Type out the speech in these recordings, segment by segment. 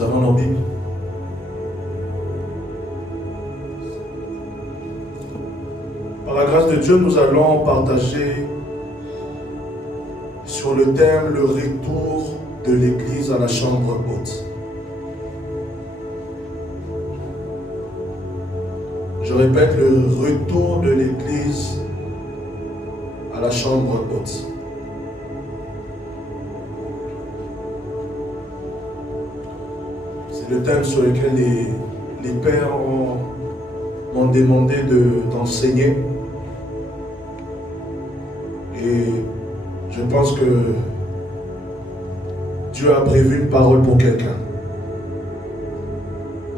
Nous avons nos Bibles. Par la grâce de Dieu, nous allons partager sur le thème le retour de l'Église à la chambre haute. Je répète, le retour de l'Église à la chambre haute. C'est le thème sur lequel les pères m'ont demandé d'enseigner. Et je pense que Dieu a prévu une parole pour quelqu'un.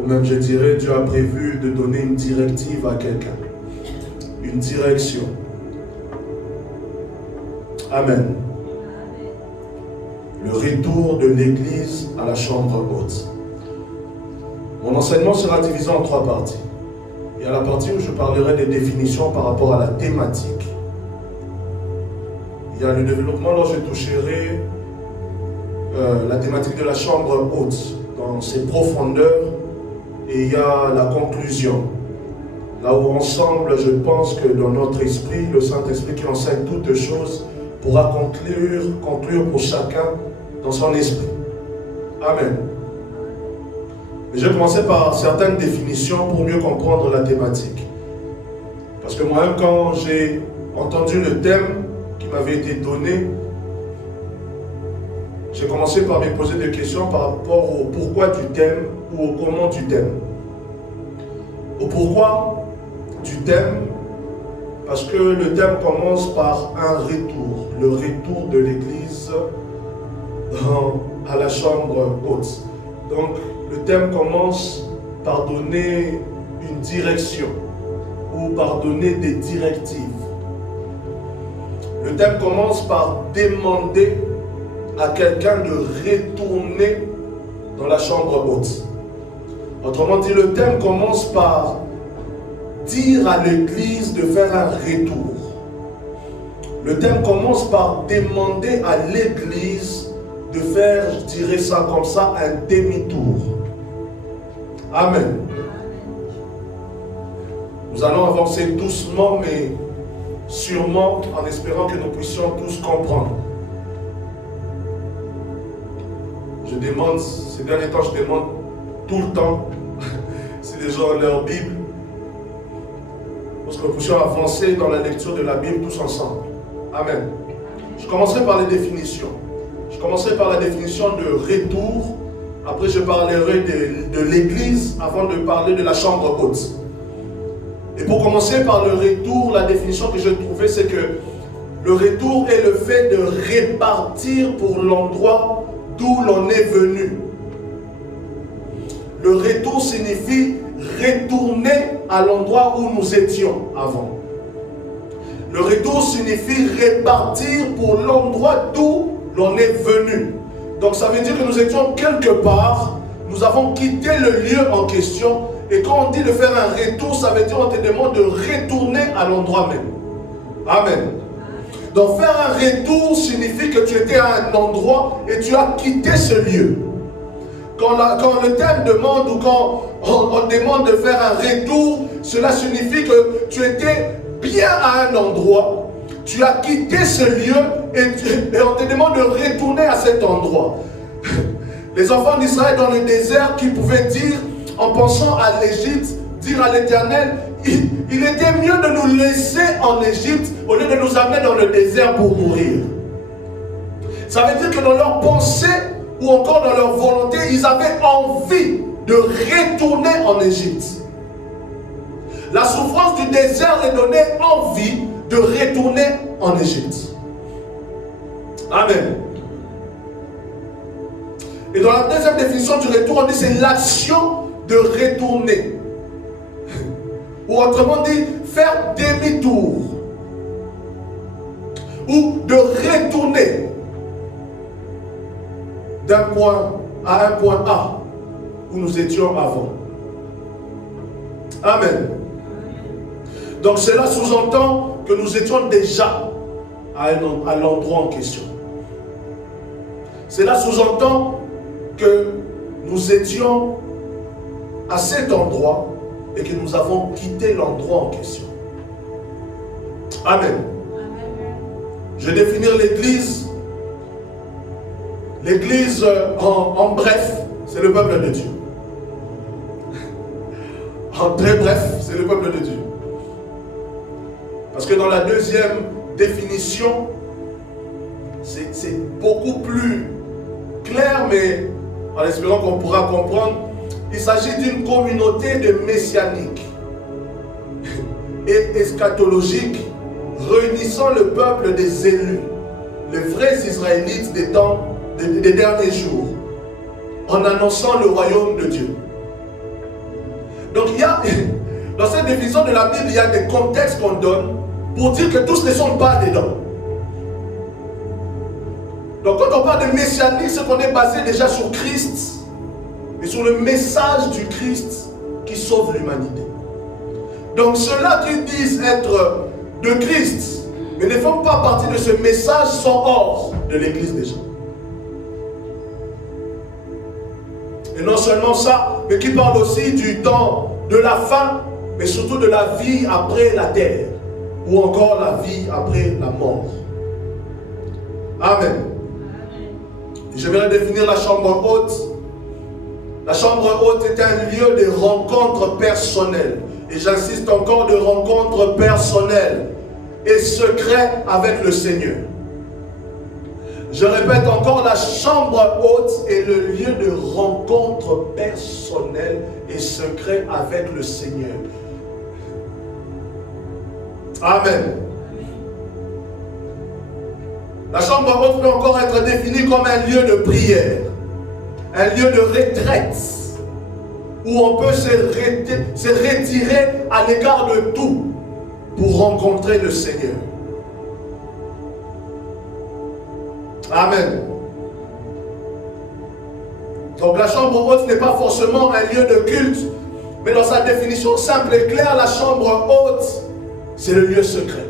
Ou même je dirais, Dieu a prévu de donner une directive à quelqu'un. Une direction. Amen. Le retour de l'Église à la chambre haute. Mon enseignement sera divisé en 3 parties. Il y a la partie où je parlerai des définitions par rapport à la thématique. Il y a le développement dont je toucherai la thématique de la chambre haute dans ses profondeurs. Et il y a la conclusion. Là où ensemble, je pense que dans notre esprit, le Saint-Esprit qui enseigne toutes choses pourra conclure pour chacun dans son esprit. Amen. Mais je vais commencer par certaines définitions pour mieux comprendre la thématique. Parce que moi-même, quand j'ai entendu le thème qui m'avait été donné, j'ai commencé par me poser des questions par rapport au pourquoi du thème ou au comment du thème. Au pourquoi du thème, parce que le thème commence par un retour, le retour de l'Église à la chambre haute. Donc, le thème commence par donner une direction ou par donner des directives. Le thème commence par demander à quelqu'un de retourner dans la chambre haute. Autrement dit, le thème commence par dire à l'Église de faire un retour. Le thème commence par demander à l'Église de faire, je dirais ça comme ça, un demi-tour. Amen. Nous allons avancer doucement, mais sûrement en espérant que nous puissions tous comprendre. Je demande, ces derniers temps, je demande tout le temps, si les gens ont leur Bible, parce que nous puissions avancer dans la lecture de la Bible tous ensemble. Amen. Je commencerai par les définitions. Je commencerai par la définition de retour. Après, je parlerai de l'Église avant de parler de la chambre haute. Et pour commencer par le retour, la définition que j'ai trouvée, c'est que le retour est le fait de répartir pour l'endroit d'où l'on est venu. Le retour signifie retourner à l'endroit où nous étions avant. Le retour signifie répartir pour l'endroit d'où l'on est venu. Donc ça veut dire que nous étions quelque part, nous avons quitté le lieu en question, et quand on dit de faire un retour, ça veut dire qu'on te demande de retourner à l'endroit même. Amen. Donc faire un retour signifie que tu étais à un endroit et tu as quitté ce lieu. Quand le thème demande ou quand on demande de faire un retour, cela signifie que tu étais bien à un endroit, tu as quitté ce lieu et on te demande de retourner à cet endroit. Les enfants d'Israël dans le désert qui pouvaient dire, en pensant à l'Égypte, dire à l'Éternel, il était mieux de nous laisser en Égypte au lieu de nous amener dans le désert pour mourir. Ça veut dire que dans leur pensée ou encore dans leur volonté, ils avaient envie de retourner en Égypte. La souffrance du désert les donnait envie de retourner en Égypte. Amen. Et dans la deuxième définition du retour, on dit c'est l'action de retourner. Ou autrement dit, faire demi-tour. Ou de retourner d'un point à un point A où nous étions avant. Amen. Donc cela sous-entend que nous étions déjà à l'endroit en question. Cela sous-entend que nous étions à cet endroit et que nous avons quitté l'endroit en question. Amen. Je vais définir l'Église. L'Église, en bref, c'est le peuple de Dieu. En très bref, c'est le peuple de Dieu. Parce que dans la deuxième définition, c'est beaucoup plus clair, mais en espérant qu'on pourra comprendre, il s'agit d'une communauté de messianiques et eschatologiques réunissant le peuple des élus, les vrais Israélites des temps, des derniers jours, en annonçant le royaume de Dieu. Donc il y a, dans cette définition de la Bible, il y a des contextes qu'on donne pour dire que tous ne sont pas dedans. Donc quand on parle de messianique, c'est qu'on est basé déjà sur Christ et sur le message du Christ qui sauve l'humanité. Donc ceux-là qui disent être de Christ, mais ne font pas partie de ce message, sont hors de l'Église déjà. Et non seulement ça, mais qui parle aussi du temps de la fin, mais surtout de la vie après la terre, ou encore la vie après la mort. Amen. Je vais définir la chambre haute. La chambre haute est un lieu de rencontre personnelle. Et j'insiste encore, de rencontre personnelle et secret avec le Seigneur. Je répète encore, la chambre haute est le lieu de rencontre personnelle et secret avec le Seigneur. Amen. La chambre haute peut encore être définie comme un lieu de prière, un lieu de retraite, où on peut se retirer à l'égard de tout pour rencontrer le Seigneur. Amen. Donc la chambre haute n'est pas forcément un lieu de culte, mais dans sa définition simple et claire, la chambre haute, c'est le lieu secret.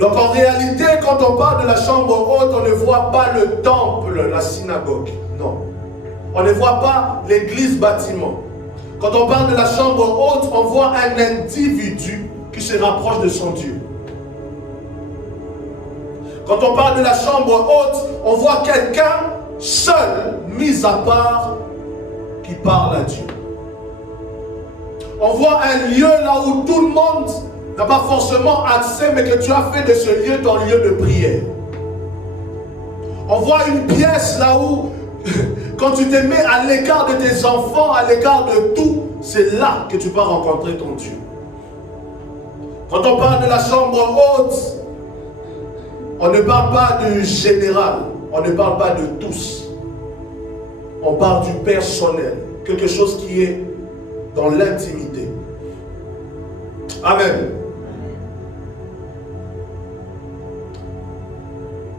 Donc en réalité, quand on parle de la chambre haute, on ne voit pas le temple, la synagogue. Non. On ne voit pas l'église bâtiment. Quand on parle de la chambre haute, on voit un individu qui se rapproche de son Dieu. Quand on parle de la chambre haute, on voit quelqu'un seul, mis à part, qui parle à Dieu. On voit un lieu là où tout le monde n'a pas forcément accès, mais que tu as fait de ce lieu ton lieu de prière. On voit une pièce là où, quand tu te mets à l'écart de tes enfants, à l'écart de tout, c'est là que tu vas rencontrer ton Dieu. Quand on parle de la chambre haute, on ne parle pas du général, on ne parle pas de tous. On parle du personnel, quelque chose qui est dans l'intimité. Amen.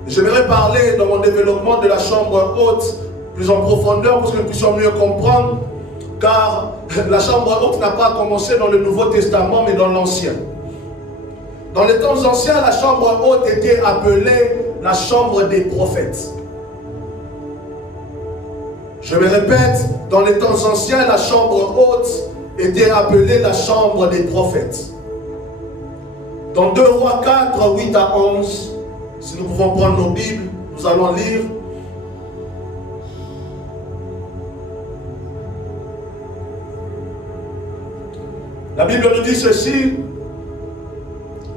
J'aimerais parler dans mon développement de la chambre haute plus en profondeur pour que nous puissions mieux comprendre, car la chambre haute n'a pas commencé dans le Nouveau Testament mais dans l'Ancien. Dans les temps anciens, la chambre haute était appelée la chambre des prophètes. Je me répète, dans les temps anciens, la chambre haute était appelée la chambre des prophètes. Dans 2 Rois 4, 8 à 11, si nous pouvons prendre nos Bibles, nous allons lire. La Bible nous dit ceci,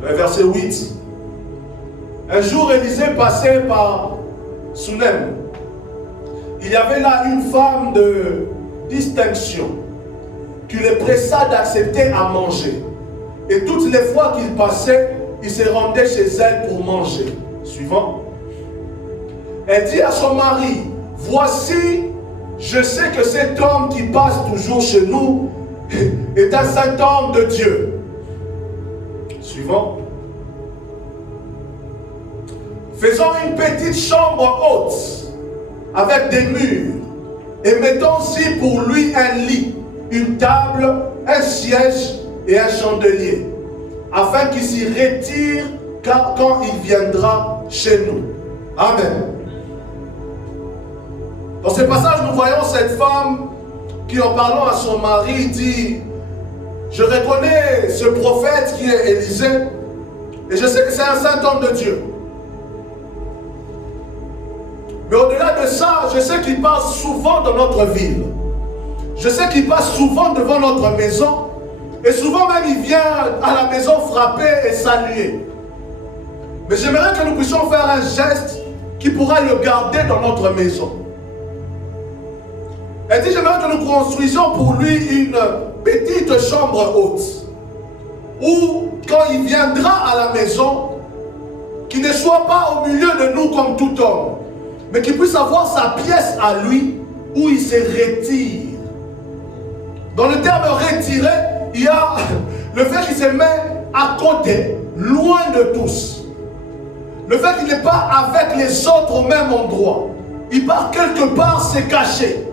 le verset 8. Un jour, Élisée passait par Sunem. Il y avait là une femme de distinction qui le pressa d'accepter à manger. Et toutes les fois qu'il passait, il se rendait chez elle pour manger. Suivant. Elle dit à son mari, voici, je sais que cet homme qui passe toujours chez nous est un saint homme de Dieu. Suivant. Faisons une petite chambre haute avec des murs et mettons-y pour lui un lit, une table, un siège et un chandelier, afin qu'il s'y retire quand il viendra chez nous. Amen. Dans ce passage, nous voyons cette femme qui, en parlant à son mari, dit: je reconnais ce prophète qui est Élisée, et je sais que c'est un saint homme de Dieu. Mais au-delà de ça, je sais qu'il passe souvent dans notre ville. Je sais qu'il passe souvent devant notre maison. Et souvent même, il vient à la maison frapper et saluer. Mais j'aimerais que nous puissions faire un geste qui pourra le garder dans notre maison. Elle dit: j'aimerais que nous construisions pour lui une petite chambre haute. Où, quand il viendra à la maison, qu'il ne soit pas au milieu de nous comme tout homme, mais qu'il puisse avoir sa pièce à lui où il se retire. Dans le terme retirer, il y a le fait qu'il se met à côté, loin de tous. Le fait qu'il n'est pas avec les autres au même endroit. Il part quelque part se cacher.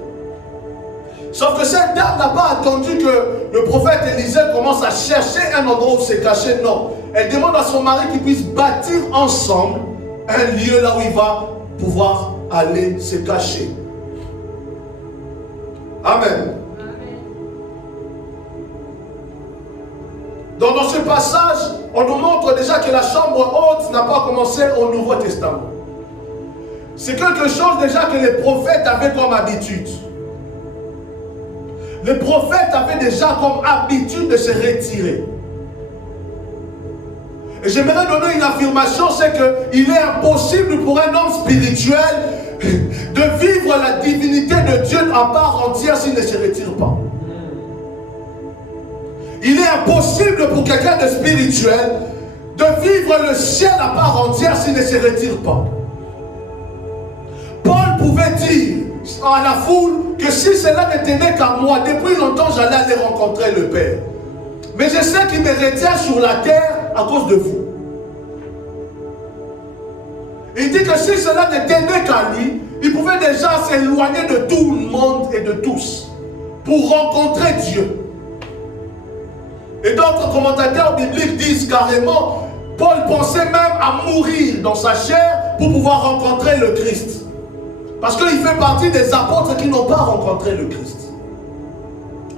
Sauf que cette dame n'a pas attendu que le prophète Élisée commence à chercher un endroit où se cacher. Non. Elle demande à son mari qu'il puisse bâtir ensemble un lieu là où il va pouvoir aller se cacher. Amen. Donc dans ce passage, on nous montre déjà que la chambre haute n'a pas commencé au Nouveau Testament. C'est quelque chose déjà que les prophètes avaient comme habitude. Les prophètes avaient déjà comme habitude de se retirer. Et j'aimerais donner une affirmation, c'est qu'il est impossible pour un homme spirituel de vivre la divinité de Dieu à part entière s'il ne se retire pas. Il est impossible pour quelqu'un de spirituel de vivre le ciel à part entière s'il ne se retire pas. Paul pouvait dire à la foule que si cela ne tenait qu'à moi, depuis longtemps j'allais aller rencontrer le Père. Mais je sais qu'il me retient sur la terre à cause de vous. Il dit que si cela ne tenait qu'à lui, il pouvait déjà s'éloigner de tout le monde et de tous pour rencontrer Dieu. Et d'autres commentateurs bibliques disent carrément, Paul pensait même à mourir dans sa chair pour pouvoir rencontrer le Christ. Parce qu'il fait partie des apôtres qui n'ont pas rencontré le Christ.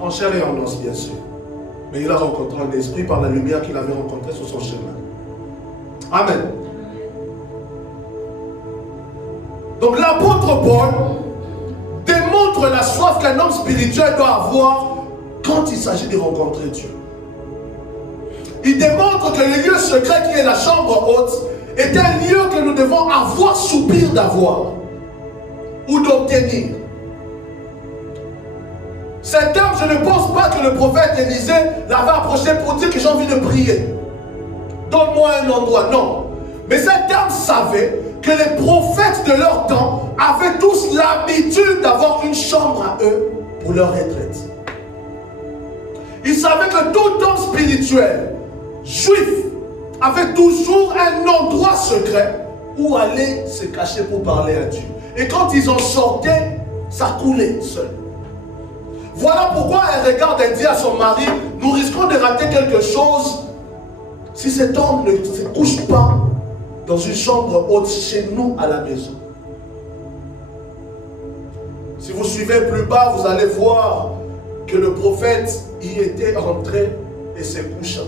En chair et en os, bien sûr. Mais il a rencontré un esprit par la lumière qu'il avait rencontré sur son chemin. Amen. Donc l'apôtre Paul démontre la soif qu'un homme spirituel doit avoir quand il s'agit de rencontrer Dieu. Il démontre que le lieu secret qui est la chambre haute est un lieu que nous devons avoir soupir d'avoir ou d'obtenir. Cet homme, je ne pense pas que le prophète Élisée l'avait approché pour dire que j'ai envie de prier. Donne-moi un endroit. Non. Mais cet homme savait que les prophètes de leur temps avaient tous l'habitude d'avoir une chambre à eux pour leur retraite. Il savait que tout homme spirituel, juif, avait toujours un endroit secret où aller se cacher pour parler à Dieu. Et quand ils en sortaient, ça coulait seul. Voilà pourquoi elle regarde et dit à son mari, nous risquons de rater quelque chose si cet homme ne se couche pas dans une chambre haute chez nous à la maison. Si vous suivez plus bas, vous allez voir que le prophète y était entré et se coucha.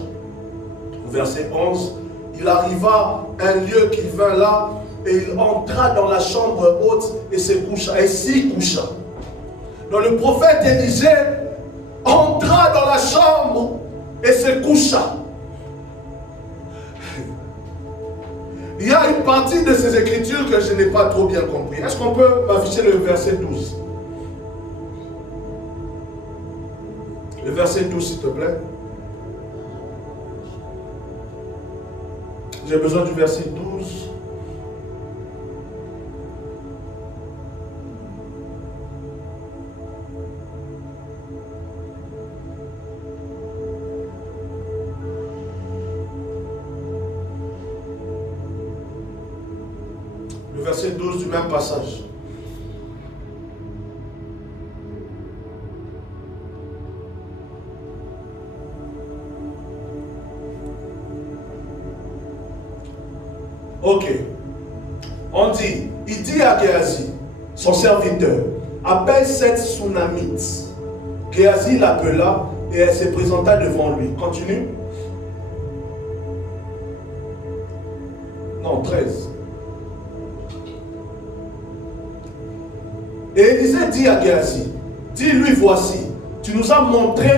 Verset 11, il arriva à un lieu qu'il vint là et il entra dans la chambre haute et se coucha, et s'y coucha. Donc le prophète Élisée entra dans la chambre et se coucha. Il y a une partie de ces écritures que je n'ai pas trop bien compris. Est-ce qu'on peut m'afficher le verset 12? Le verset 12, s'il te plaît. J'ai besoin du verset 12. Le verset 12 du même passage. Ok. On dit, il dit à Géasi, son serviteur, appelle cette Sunamite. Géasi l'appela et elle se présenta devant lui. Continue. Non, 13. Et Élisée dit à Géasi, dis-lui voici, tu nous as montré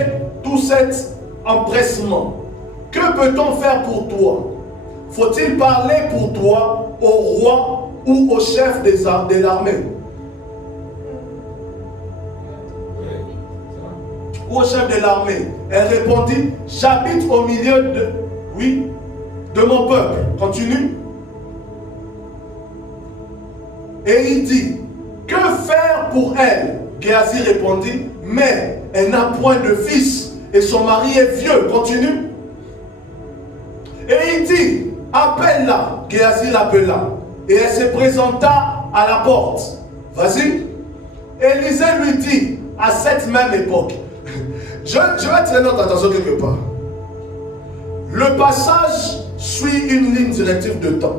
tout cet empressement. Que peut-on faire pour toi? Faut-il parler pour toi au roi ou au chef de l'armée? Ou au chef de l'armée? Elle répondit, j'habite au milieu de mon peuple. Continue. Et il dit, que faire pour elle? Géasi répondit, mais elle n'a point de fils et son mari est vieux. Continue. Et il dit, appelle-la. Géasi l'appela et elle se présenta à la porte. Vas-y. Élisée lui dit, à cette même époque, je vais attirer notre attention quelque part. Le passage suit une ligne directive de temps.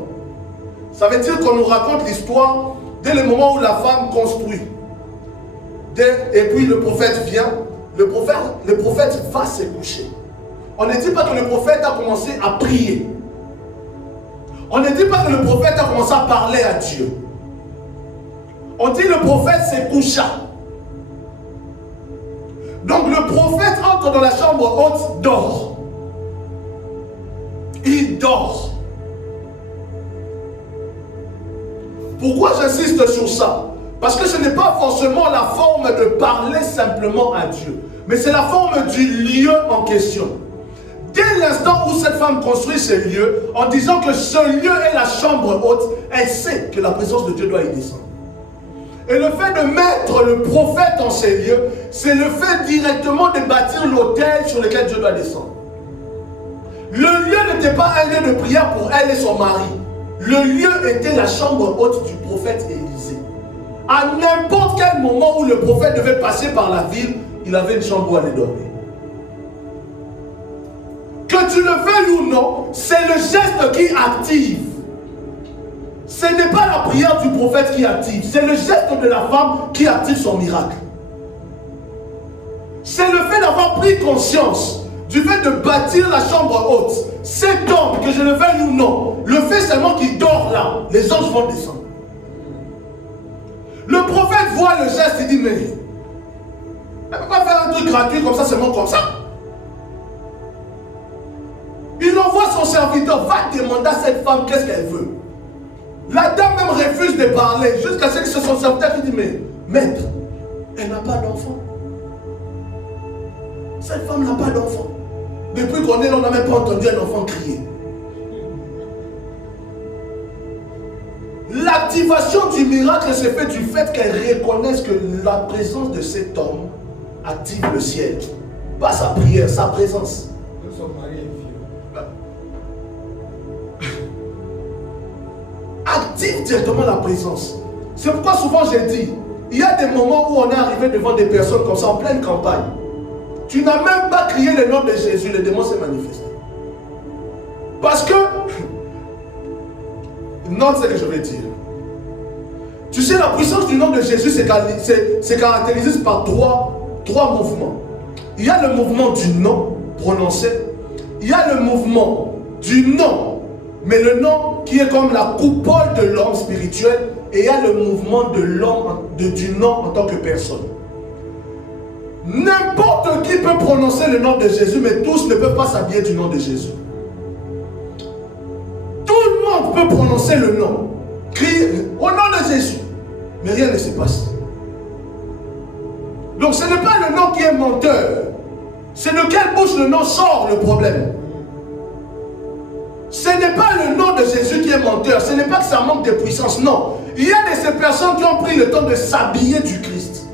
Ça veut dire qu'on nous raconte l'histoire dès le moment où la femme construit. Et puis le prophète vient, le prophète va se coucher. On ne dit pas que le prophète a commencé à prier. On ne dit pas que le prophète a commencé à parler à Dieu. On dit le prophète se coucha. Donc le prophète entre dans la chambre haute, dort. Il dort. Pourquoi j'insiste sur ça? Parce que ce n'est pas forcément la forme de parler simplement à Dieu, mais c'est la forme du lieu en question. Dès l'instant où cette femme construit ce lieu, en disant que ce lieu est la chambre haute, elle sait que la présence de Dieu doit y descendre. Et le fait de mettre le prophète dans ces lieux, c'est le fait directement de bâtir l'autel sur lequel Dieu doit descendre. Le lieu n'était pas un lieu de prière pour elle et son mari. Le lieu était la chambre haute du prophète Élisée. À n'importe quel moment où le prophète devait passer par la ville, il avait une chambre où aller dormir. Que tu le veuilles ou non, c'est le geste qui active. Ce n'est pas la prière du prophète qui active, c'est le geste de la femme qui active son miracle. C'est le fait d'avoir pris conscience du fait de bâtir la chambre haute. Cet homme, que je le veuille ou non, le fait seulement qu'il dort là, les anges vont descendre. Le prophète voit le geste, il dit, mais elle ne peut pas faire un truc gratuit comme ça, seulement comme ça. Il envoie son serviteur, va demander à cette femme qu'est-ce qu'elle veut. La dame même refuse de parler, jusqu'à ce que c'est son serviteur qui dit, mais maître, elle n'a pas d'enfant. Cette femme n'a pas d'enfant. Depuis qu'on est là, on n'a même pas entendu un enfant crier. L'activation du miracle se fait du fait qu'elle reconnaisse que la présence de cet homme active le ciel. Pas sa prière, sa présence. Son mari est vieux. Active directement la présence. C'est pourquoi souvent j'ai dit, il y a des moments où on est arrivé devant des personnes comme ça en pleine campagne. Tu n'as même pas crié le nom de Jésus, le démon s'est manifesté. Parce que, note ce que je vais dire. Tu sais, la puissance du nom de Jésus se caractérise par trois mouvements. Il y a le mouvement du nom prononcé. Il y a le mouvement du nom, mais le nom qui est comme la coupole de l'homme spirituel. Et il y a le mouvement de l'homme, du nom en tant que personne. N'importe qui peut prononcer le nom de Jésus, mais tous ne peuvent pas s'habiller du nom de Jésus. Tout le monde peut prononcer le nom, crier au nom de Jésus, mais rien ne se passe. Donc ce n'est pas le nom qui est menteur, c'est de quelle bouche le nom sort le problème. Ce n'est pas le nom de Jésus qui est menteur, ce n'est pas que ça manque de puissance, non. Il y a de ces personnes qui ont pris le temps de s'habiller du Christ.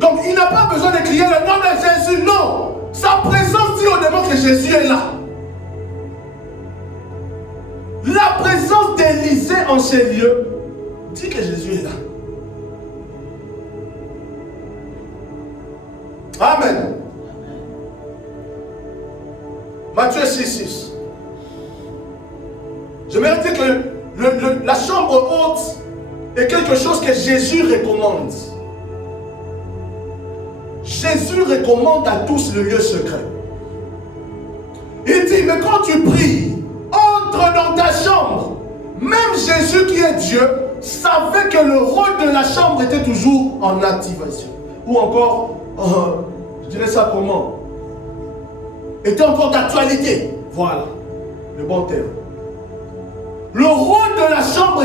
Donc il n'a pas besoin de crier le nom de Jésus, non. Sa présence dit au démon que Jésus est là. La présence d'Élisée en ces lieux dit que Jésus est là. Amen. Matthieu 6:6. Je me dis que la chambre haute est quelque chose que Jésus recommande. Jésus recommande à tous le lieu secret. Il dit, mais quand tu pries, entre dans ta chambre. Même Jésus qui est Dieu savait que le rôle de la chambre était toujours en activation. Ou encore, je dirais ça comment? Était encore d'actualité. Voilà, le bon terme. Le rôle de la chambre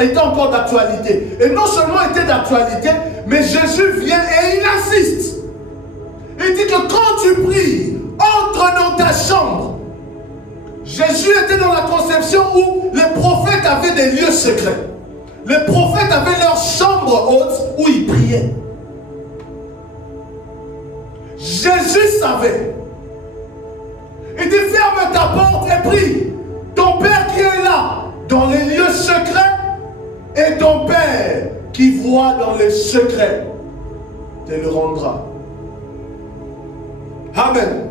était encore d'actualité. Et non seulement était d'actualité, mais Jésus vient et il insiste. Il dit que quand tu pries, entre dans ta chambre. Jésus était dans la conception où les prophètes avaient des lieux secrets. Les prophètes avaient leur chambre haute où ils priaient. Jésus savait. Il dit, ferme ta porte et prie. Ton Père qui est là, dans les lieux secrets, et ton Père qui voit dans les secrets, te le rendra. Amen.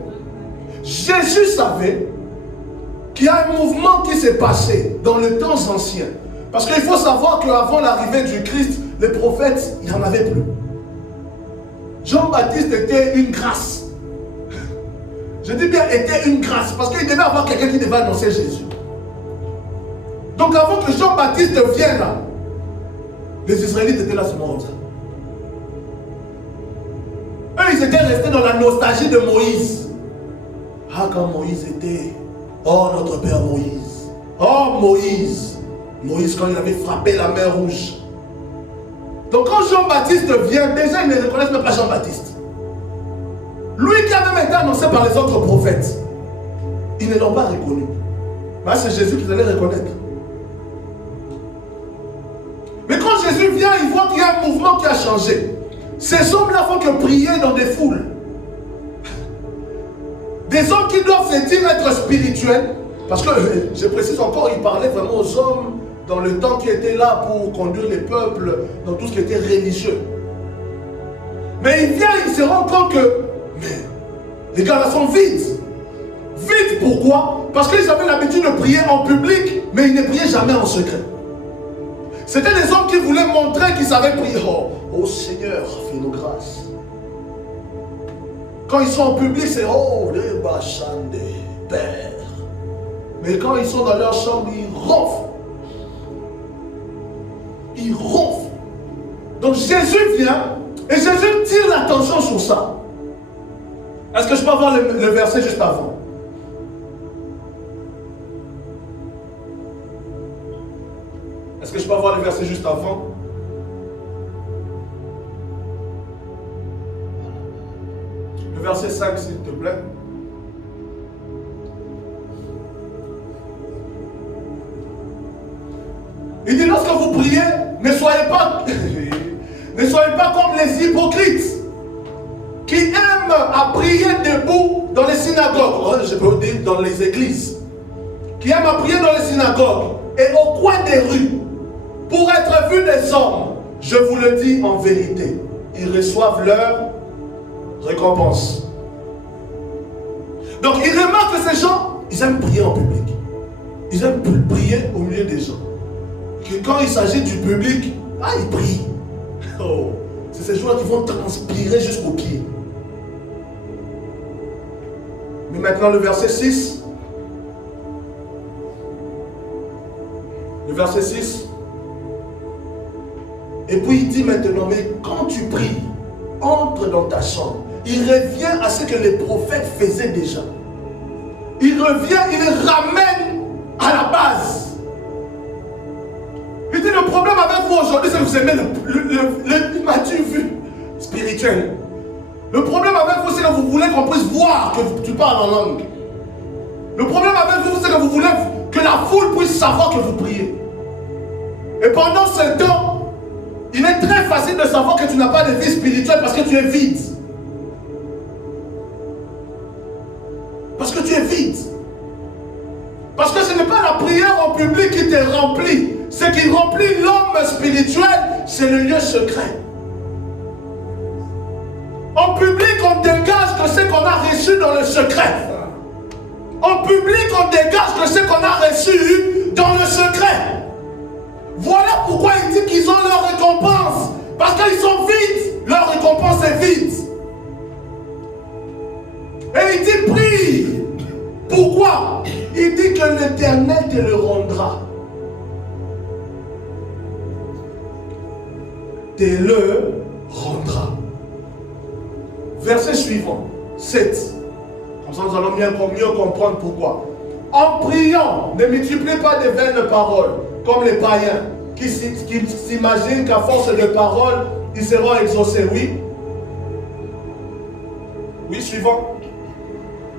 Jésus savait qu'il y a un mouvement qui s'est passé dans les temps anciens. Parce qu'il faut savoir qu'avant l'arrivée du Christ, les prophètes, il n'y en avait plus. Jean-Baptiste était une grâce. Je dis bien était une grâce, parce qu'il devait avoir quelqu'un qui devait annoncer Jésus. Donc avant que Jean-Baptiste vienne là, les Israélites étaient là seulement comme ça. Eux, ils étaient restés dans la nostalgie de Moïse. Ah, quand Moïse était... Oh, notre Père Moïse. Oh, Moïse. Moïse, quand il avait frappé la mer Rouge. Donc, quand Jean-Baptiste vient, déjà, ils ne reconnaissent même pas Jean-Baptiste. Lui qui a même été annoncé par les autres prophètes. Ils ne l'ont pas reconnu. Mais c'est Jésus qu'ils allaient reconnaître. Mais quand Jésus vient, il voit qu'il y a un mouvement qui a changé. Ces hommes-là font que prier dans des foules. Des hommes qui doivent se dire être spirituels, parce que, je précise encore, il parlait vraiment aux hommes dans le temps qui étaient là pour conduire les peuples dans tout ce qui était religieux. Mais il vient, il se rend compte que, mais les gars là sont vides. Vides pourquoi? Parce qu'ils avaient l'habitude de prier en public, mais ils ne priaient jamais en secret. C'était des hommes qui voulaient montrer qu'ils savaient prier. Oh Seigneur, fais-nous grâce. Quand ils sont en public, c'est oh, les bachans des pères. Mais quand ils sont dans leur chambre, ils ronflent. Ils ronflent. Donc Jésus vient et Jésus tire l'attention sur ça. Est-ce que je peux avoir le verset juste avant? Est-ce que je peux avoir le verset juste avant? Le verset 5, s'il te plaît. Il dit, lorsque vous priez, ne soyez pas comme les hypocrites qui aiment à prier debout dans les synagogues, je peux dire dans les églises, qui aiment à prier dans les synagogues et au coin des rues pour être vus des hommes. Je vous le dis en vérité, ils reçoivent leur récompense. Donc il remarque que ces gens, ils aiment prier en public. Ils aiment prier au milieu des gens. Que quand il s'agit du public, ils prient. Oh, c'est ces gens qui vont transpirer jusqu'aux pieds. Mais maintenant le verset 6. Le verset 6. Et puis il dit maintenant, mais quand tu pries, entre dans ta chambre. Il revient à ce que les prophètes faisaient déjà. Il revient, il les ramène à la base. Il dit, le problème avec vous aujourd'hui, c'est que vous aimez l'immature vue spirituelle. Le problème avec vous, c'est que vous voulez qu'on puisse voir que tu parles en langue. Le problème avec vous, c'est que vous voulez que la foule puisse savoir que vous priez. Et pendant ce temps, il est très facile de savoir que tu n'as pas de vie spirituelle parce que tu es vide. Parce que tu es vide. Parce que ce n'est pas la prière en public qui te remplit. Ce qui remplit l'homme spirituel, c'est le lieu secret. En public, on dégage que ce qu'on a reçu dans le secret. En public, on dégage que ce qu'on a reçu dans le secret. Voilà pourquoi il dit qu'ils ont leur récompense. Parce qu'ils sont vides. Leur récompense est vide. Et il dit prie. Pourquoi? Il dit que l'Éternel te le rendra. Te le rendra. Verset suivant, 7. Comme ça, nous allons mieux comprendre pourquoi. En priant, ne multipliez pas de vaines paroles, comme les païens, qui s'imaginent qu'à force de paroles, ils seront exaucés. Oui. Oui, suivant.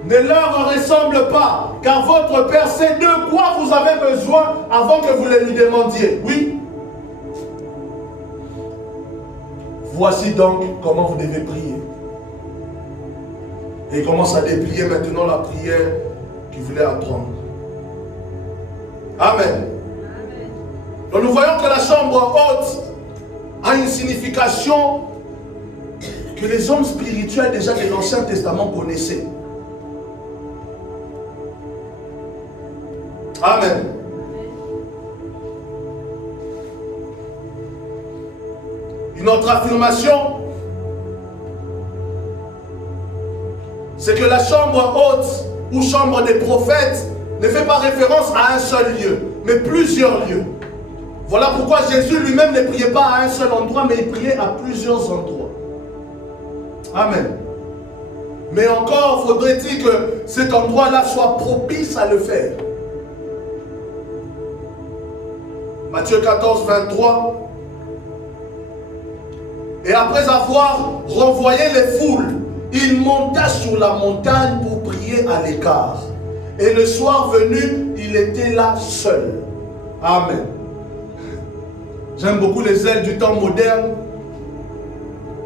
Ne leur ressemble pas, car votre Père sait de quoi vous avez besoin avant que vous le lui demandiez. Oui. Voici donc comment vous devez prier. Et il commence à déplier maintenant la prière qu'il voulait apprendre. Amen. Donc nous voyons que la chambre haute a une signification que les hommes spirituels déjà de l'Ancien Testament connaissaient. Amen. Une autre affirmation, c'est que la chambre haute ou chambre des prophètes ne fait pas référence à un seul lieu, mais plusieurs lieux. Voilà pourquoi Jésus lui-même ne priait pas à un seul endroit, mais il priait à plusieurs endroits. Amen. Mais encore faudrait-il que cet endroit-là soit propice à le faire. Matthieu 14, 23. Et après avoir renvoyé les foules, il monta sur la montagne pour prier à l'écart. Et le soir venu, il était là seul. Amen. J'aime beaucoup les ailes du temps moderne.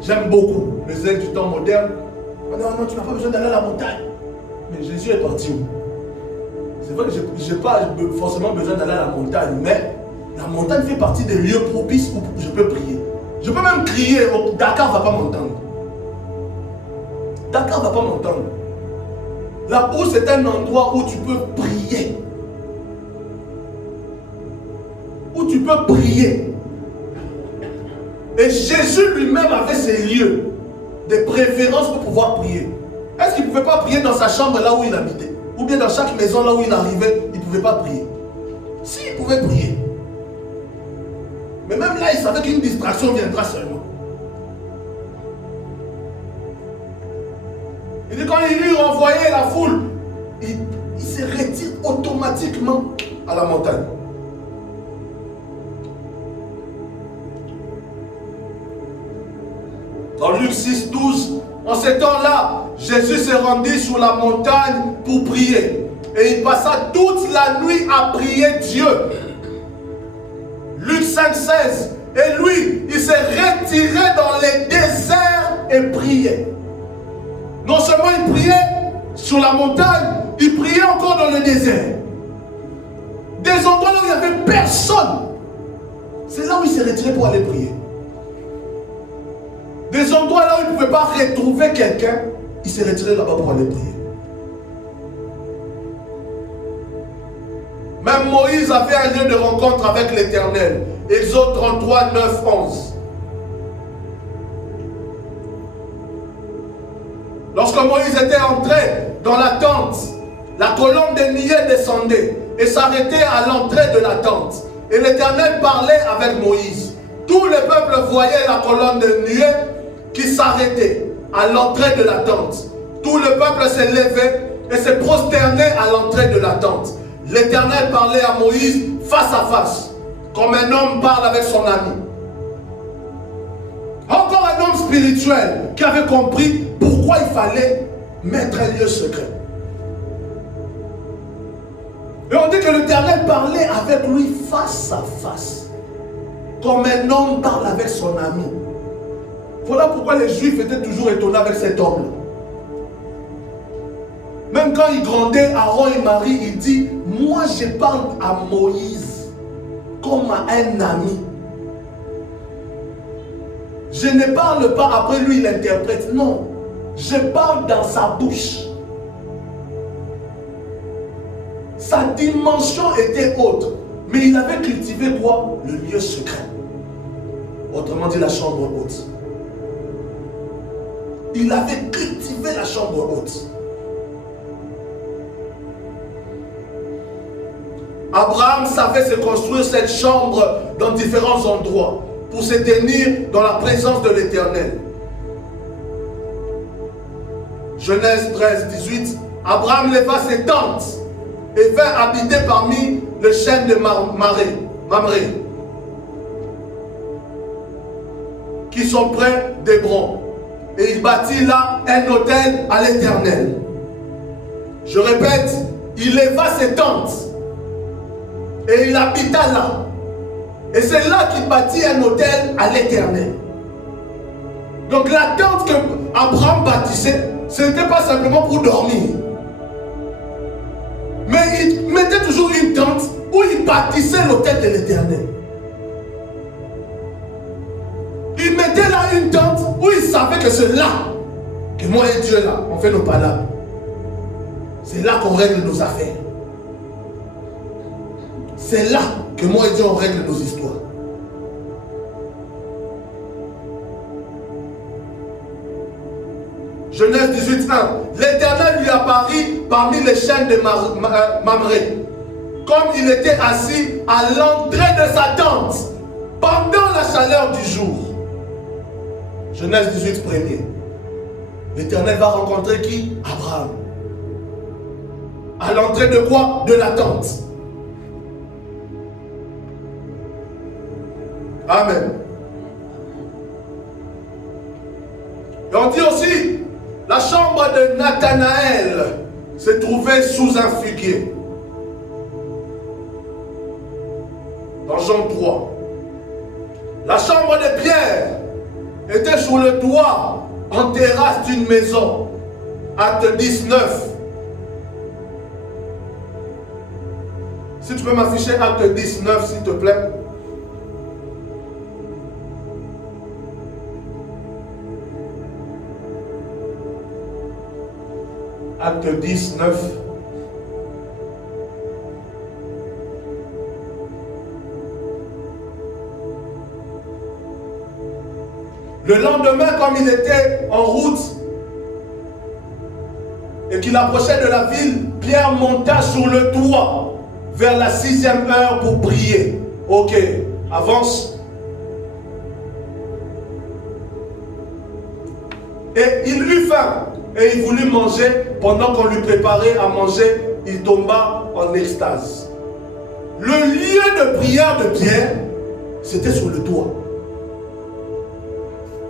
J'aime beaucoup les ailes du temps moderne. Non, tu n'as pas besoin d'aller à la montagne. Mais Jésus est parti où? C'est vrai que je n'ai pas forcément besoin d'aller à la montagne, mais la montagne fait partie des lieux propices où je peux prier. Je peux même crier, Dakar ne va pas m'entendre. Dakar ne va pas m'entendre. La bourse est un endroit où tu peux prier. Où tu peux prier. Et Jésus lui-même avait ses lieux de préférence pour pouvoir prier. Est-ce qu'il ne pouvait pas prier dans sa chambre là où il habitait? Ou bien dans chaque maison là où il arrivait, il ne pouvait pas prier? Si, il pouvait prier. Mais même là, il savait qu'une distraction viendra seulement. Et quand il lui renvoyait la foule, il se retire automatiquement à la montagne. Dans Luc 6, 12, en ce temps-là, Jésus se rendit sur la montagne pour prier. Et il passa toute la nuit à prier Dieu. Luc 5, 16. Et lui, il s'est retiré dans les déserts et priait. Non seulement il priait sur la montagne, il priait encore dans le désert. Des endroits où il n'y avait personne. C'est là où il s'est retiré pour aller prier. Des endroits là où il ne pouvait pas retrouver quelqu'un, il s'est retiré là-bas pour aller prier. Même Moïse avait un lieu de rencontre avec l'Éternel. Exode 33, 9, 11. Lorsque Moïse était entré dans la tente, la colonne de nuée descendait et s'arrêtait à l'entrée de la tente. Et l'Éternel parlait avec Moïse. Tout le peuple voyait la colonne de nuée qui s'arrêtait à l'entrée de la tente. Tout le peuple se levait et se prosternait à l'entrée de la tente. L'Éternel parlait à Moïse face à face, comme un homme parle avec son ami. Encore un homme spirituel qui avait compris pourquoi il fallait mettre un lieu secret. Et on dit que l'Éternel parlait avec lui face à face, comme un homme parle avec son ami. Voilà pourquoi les Juifs étaient toujours étonnés avec cet homme-là. Même quand il grondait Aaron et Marie, il dit, moi je parle à Moïse comme à un ami. Je ne parle pas, après lui il interprète, non. Je parle dans sa bouche. Sa dimension était autre. Mais il avait cultivé quoi? Le lieu secret. Autrement dit, la chambre haute. Il avait cultivé la chambre haute. Abraham savait se construire cette chambre dans différents endroits pour se tenir dans la présence de l'Éternel. Genèse 13, 18. Abraham leva ses tentes et vint habiter parmi les chênes de Mamré, qui sont près d'Hébron. Et il bâtit là un autel à l'Éternel. Je répète, il leva ses tentes et il habita là. Et c'est là qu'il bâtit un autel à l'Éternel. Donc la tente que Abraham bâtissait, ce n'était pas simplement pour dormir. Mais il mettait toujours une tente où il bâtissait l'autel de l'Éternel. Il mettait là une tente où il savait que c'est là que moi et Dieu là, on fait nos palabres. C'est là qu'on règle nos affaires. C'est là que moi et Dieu on règle nos histoires. Genèse 18, 1. L'Éternel lui apparut parmi les chênes de Mamré, comme il était assis à l'entrée de sa tente, pendant la chaleur du jour. Genèse 18, 1er. L'Éternel va rencontrer qui? Abraham. À l'entrée de quoi? De la tente. Amen. Et on dit aussi, la chambre de Nathanaël se trouvait sous un figuier. Dans Jean 3. La chambre de Pierre était sur le toit, en terrasse d'une maison. Acte 19. Si tu peux m'afficher acte 19, s'il te plaît. Acte 19. Le lendemain, comme il était en route et qu'il approchait de la ville, Pierre monta sur le toit vers la 6e heure pour prier. Ok, avance. Et il eut faim et il voulut manger. Pendant qu'on lui préparait à manger, il tomba en extase. Le lieu de prière de Pierre, c'était sur le toit.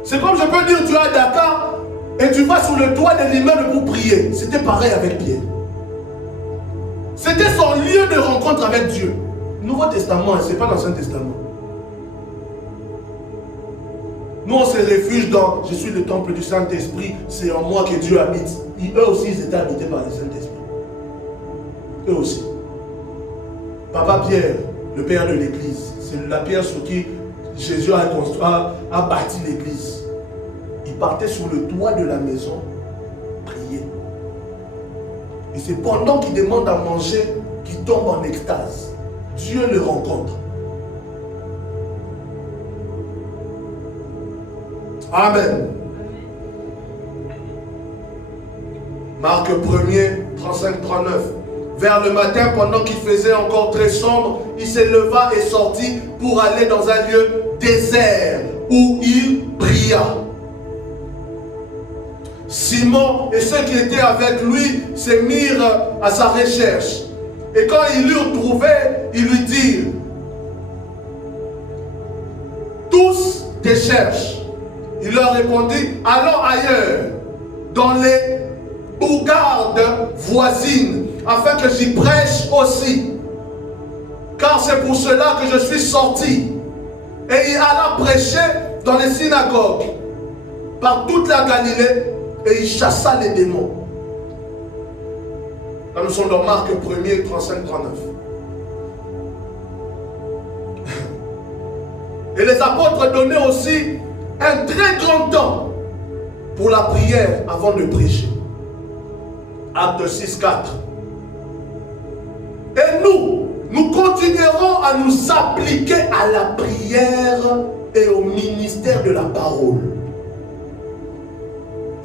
C'est comme je peux dire, tu es à Dakar et tu vas sur le toit de l'immeuble pour prier. C'était pareil avec Pierre. C'était son lieu de rencontre avec Dieu. Nouveau Testament, ce n'est pas l'Ancien Testament. Nous, on se réfugie dans « Je suis le temple du Saint-Esprit, c'est en moi que Dieu habite ». Eux aussi, ils étaient habités par le Saint-Esprit. Eux aussi. Papa Pierre, le père de l'Église, c'est la pierre sur qui Jésus a bâti l'Église. Il partait sur le toit de la maison, prier. Et c'est pendant qu'il demande à manger qu'il tombe en extase. Dieu le rencontre. Amen. Marc 1er, 35-39. Vers le matin, pendant qu'il faisait encore très sombre, il se leva et sortit pour aller dans un lieu désert où il pria. Simon et ceux qui étaient avec lui se mirent à sa recherche. Et quand ils l'eurent trouvé, ils lui dirent: tous te cherchent. Il leur répondit: allons ailleurs, dans les bourgades voisines, afin que j'y prêche aussi. Car c'est pour cela que je suis sorti. Et il alla prêcher dans les synagogues, par toute la Galilée, et il chassa les démons. Là, nous sommes dans Marc 1er, 35-39. Et les apôtres donnaient aussi un très grand temps pour la prière avant de prêcher. Acte 6, 4. Et nous continuons continuerons à nous appliquer à la prière et au ministère de la parole.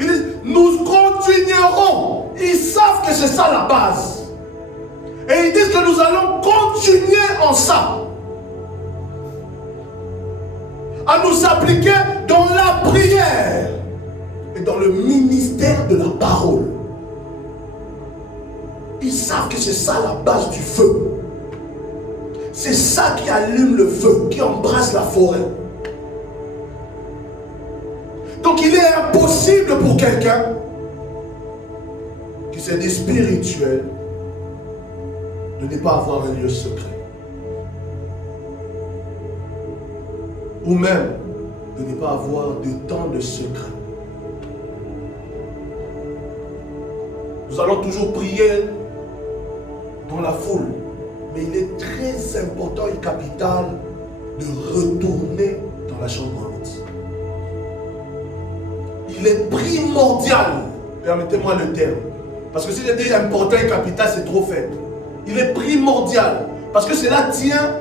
Ils disent, nous continuerons. Ils savent que c'est ça la base. Et ils disent que nous allons continuer en ça. À nous appliquer dans la prière et dans le ministère de la parole. Ils savent que c'est ça la base du feu. C'est ça qui allume le feu, qui embrasse la forêt. Donc il est impossible pour quelqu'un qui s'est dit spirituel de ne pas avoir un lieu secret. Ou même de ne pas avoir de temps de secret. Nous allons toujours prier dans la foule, mais il est très important et capital de retourner dans la chambre haute. Il est primordial, permettez-moi le terme, parce que si je dis important et capital, c'est trop faible. Il est primordial, parce que cela tient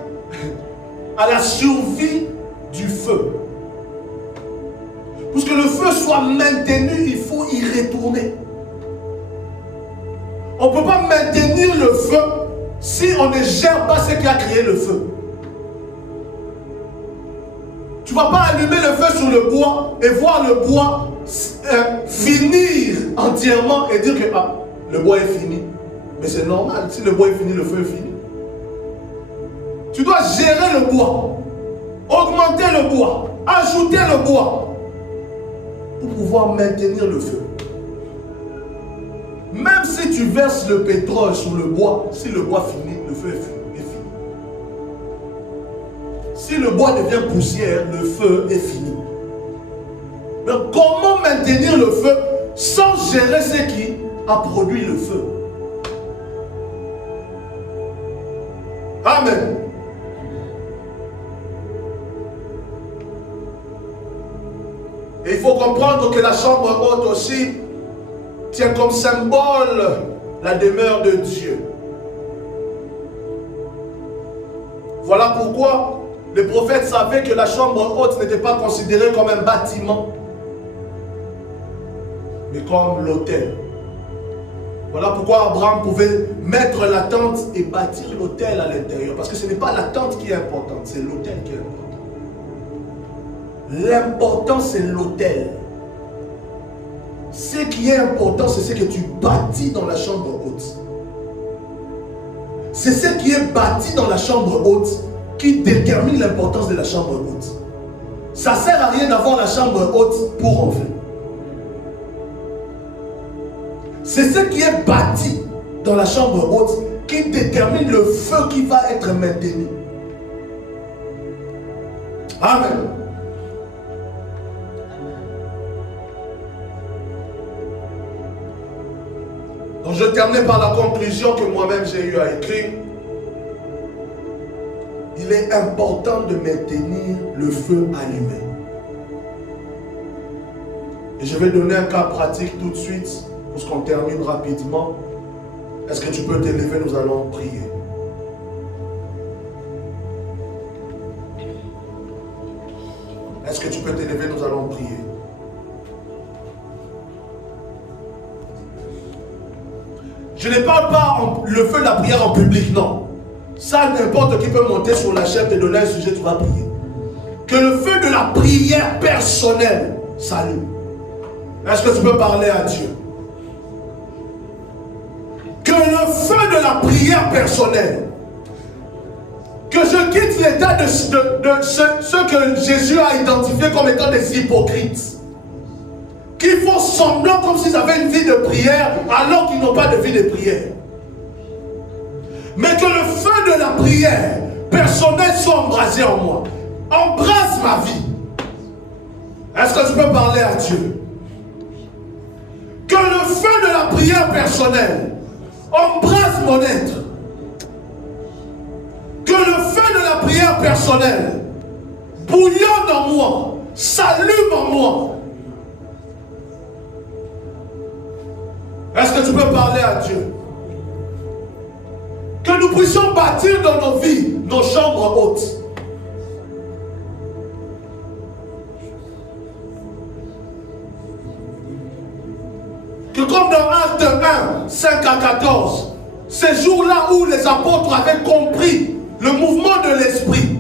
à la survie du feu. Pour que le feu soit maintenu, il faut y retourner. On ne peut pas maintenir le feu si on ne gère pas ce qui a créé le feu. Tu ne vas pas allumer le feu sur le bois et voir le bois finir entièrement et dire que le bois est fini. Mais c'est normal, si le bois est fini, le feu est fini. Tu dois gérer le bois, augmenter le bois, ajouter le bois pour pouvoir maintenir le feu. Même si tu verses le pétrole sur le bois, si le bois finit, le feu est fini. Si le bois devient poussière, le feu est fini. Mais comment maintenir le feu sans gérer ce qui a produit le feu? Amen. Et il faut comprendre que la chambre haute aussi tient comme symbole la demeure de Dieu. Voilà pourquoi les prophètes savaient que la chambre haute n'était pas considérée comme un bâtiment, mais comme l'autel. Voilà pourquoi Abraham pouvait mettre la tente et bâtir l'autel à l'intérieur. Parce que ce n'est pas la tente qui est importante, c'est l'autel qui est important. L'important, c'est l'autel. Ce qui est important, c'est ce que tu bâtis dans la chambre haute. C'est ce qui est bâti dans la chambre haute qui détermine l'importance de la chambre haute. Ça ne sert à rien d'avoir la chambre haute pour enfler. C'est ce qui est bâti dans la chambre haute qui détermine le feu qui va être maintenu. Amen. Donc je termine par la conclusion que moi-même j'ai eu à écrire. Il est important de maintenir le feu allumé. Et je vais donner un cas pratique tout de suite, pour qu'on termine rapidement. Est-ce que tu peux t'élever? Nous allons prier. Est-ce que tu peux t'élever? Nous allons prier. Je ne parle pas le feu de la prière en public, non. Ça, n'importe qui peut monter sur la chaîne, te donner un sujet, tu vas prier. Que le feu de la prière personnelle s'allume. Est-ce que tu peux parler à Dieu? Que le feu de la prière personnelle, que je quitte l'état de ceux que Jésus a identifiés comme étant des hypocrites, qui font semblant comme s'ils avaient une vie de prière alors qu'ils n'ont pas de vie de prière. Mais que le feu de la prière personnelle soit embrasé en moi. Embrasse ma vie. Est-ce que tu peux parler à Dieu? Que le feu de la prière personnelle embrasse mon être. Que le feu de la prière personnelle bouillonne en moi, s'allume en moi. Est-ce que tu peux parler à Dieu? Que Que nous puissions bâtir dans nos vies nos chambres hautes. Que comme dans Acte 1, 5 à 14, ces jours-là où les apôtres avaient compris le mouvement de l'esprit,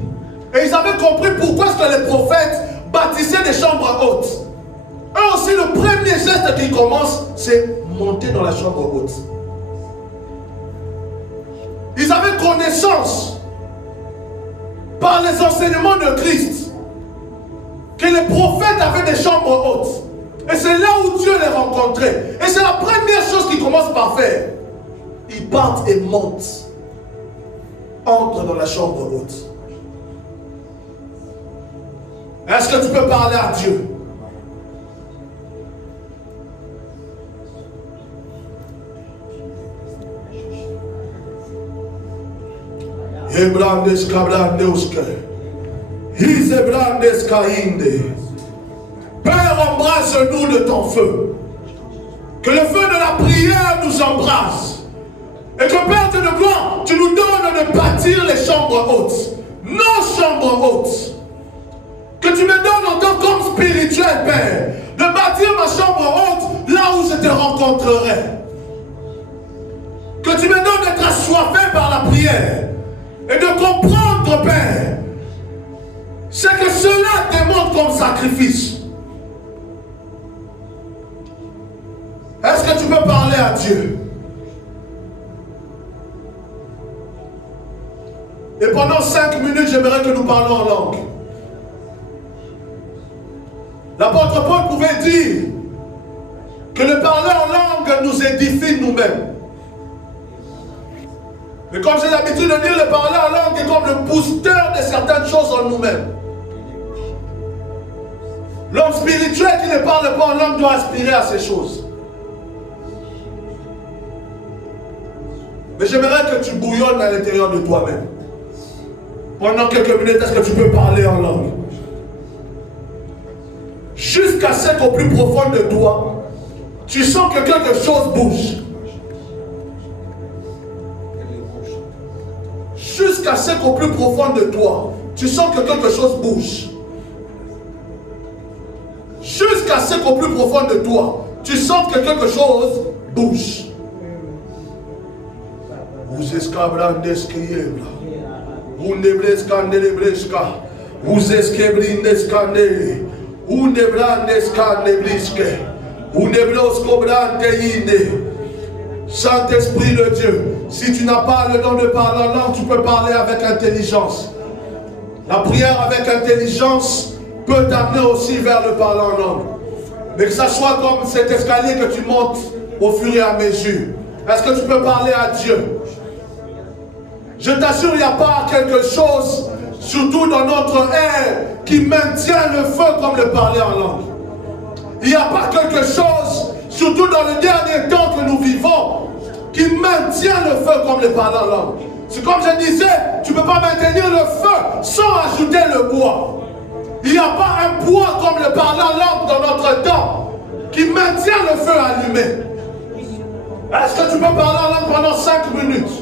et ils avaient compris pourquoi est-ce que les prophètes bâtissaient des chambres hautes. Eux aussi, le premier geste qu'ils commencent, c'est monter dans la chambre haute. Ils avaient connaissance par les enseignements de Christ que les prophètes avaient des chambres hautes. Et c'est là où Dieu les rencontrait. Et c'est la première chose qu'ils commencent par faire. Ils partent et montent. Entrent dans la chambre haute. Est-ce que tu peux parler à Dieu? Hebrandes kabrandeoske. Hisebrandes kainde. Père, embrasse-nous de ton feu. Que le feu de la prière nous embrasse. Et que Père de gloire, tu nous donnes de bâtir les chambres hautes. Nos chambres hautes. Que tu me donnes en tant qu'homme spirituel, Père, de bâtir ma chambre haute là où je te rencontrerai. Que tu me donnes d'être assoiffé par la prière. Et de comprendre, Père, ce que cela demande comme sacrifice. Est-ce que tu peux parler à Dieu? Et pendant 5 minutes, j'aimerais que nous parlions en langue. L'apôtre Paul pouvait dire que le parler en langue nous édifie nous-mêmes. Mais comme j'ai l'habitude de dire, le parler en langue est comme le booster de certaines choses en nous-mêmes. L'homme spirituel qui ne parle pas en langue doit aspirer à ces choses. Mais j'aimerais que tu bouillonnes à l'intérieur de toi-même. Pendant quelques minutes, est-ce que tu peux parler en langue? Jusqu'à ce qu'au plus profond de toi, tu sens que quelque chose bouge. Jusqu'à ce qu'au plus profond de toi, tu sens que quelque chose bouge. Jusqu'à ce qu'au plus profond de toi, tu sens que quelque chose bouge. Vous escabrandes skiebla. Vous nebrescande lebresca. Vous esquebrindes scande. Vous nebrandes scande brisque. Vous nebrosco brante inde. Saint-Esprit de Dieu, si tu n'as pas le don de parler en langue, tu peux parler avec intelligence. La prière avec intelligence peut t'amener aussi vers le parler en langue. Mais que ça soit comme cet escalier que tu montes au fur et à mesure. Est-ce que tu peux parler à Dieu? Je t'assure, il n'y a pas quelque chose, surtout dans notre ère, qui maintient le feu comme le parler en langue. Il n'y a pas quelque chose, surtout dans le dernier temps que nous vivons, qui maintient le feu comme le parler en langue. C'est comme je disais, tu ne peux pas maintenir le feu sans ajouter le bois. Il n'y a pas un bois comme le parler en langue dans notre temps qui maintient le feu allumé. Est-ce que tu peux parler en langue pendant 5 minutes?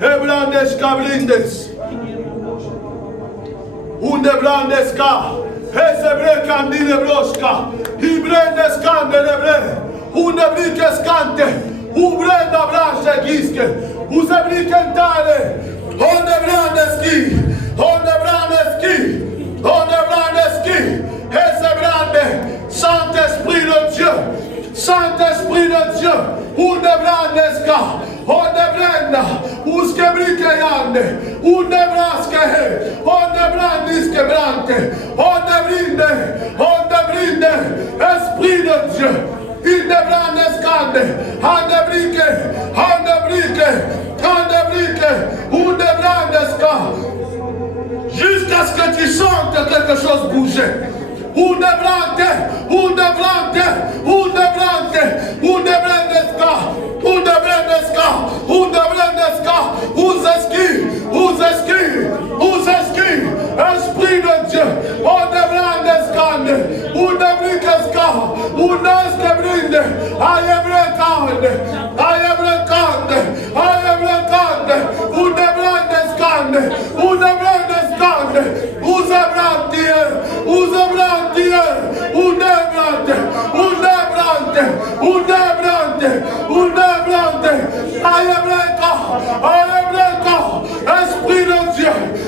Hebrandes kablindes. Undebrandeska. Hesebre candilebroska. Hibrendes candelebre. Undebrikeskante. Ubrenda branche giske. Uzebrikentale. Ondebrandeski. Ondebrandeski. Ondebrandeski. Hesebrande. Saint-Esprit de Dieu. Saint-Esprit de Dieu. Undebrandeska. Ondebrenda. Uskebrikeyande. Undebraskehe. Ondebrandiske brante. Ondebrinde. Ondebrinde. Esprit de Dieu. Indebraneskande. Andebrike. Andebrike. Andebrike. Undebrandeska. Jusqu'à ce que tu sentes quelque chose bouger. Undebrante. Undebrante. Undebrante. Undebrandeska. Undebrandeska. Undebrandeska. Uzeski. Uzeski. Uzeski. Esprit de Dieu. Undebrandeskande. Undebrikeska. Undeskebrinde. Ayebrekande. Ayebrekande.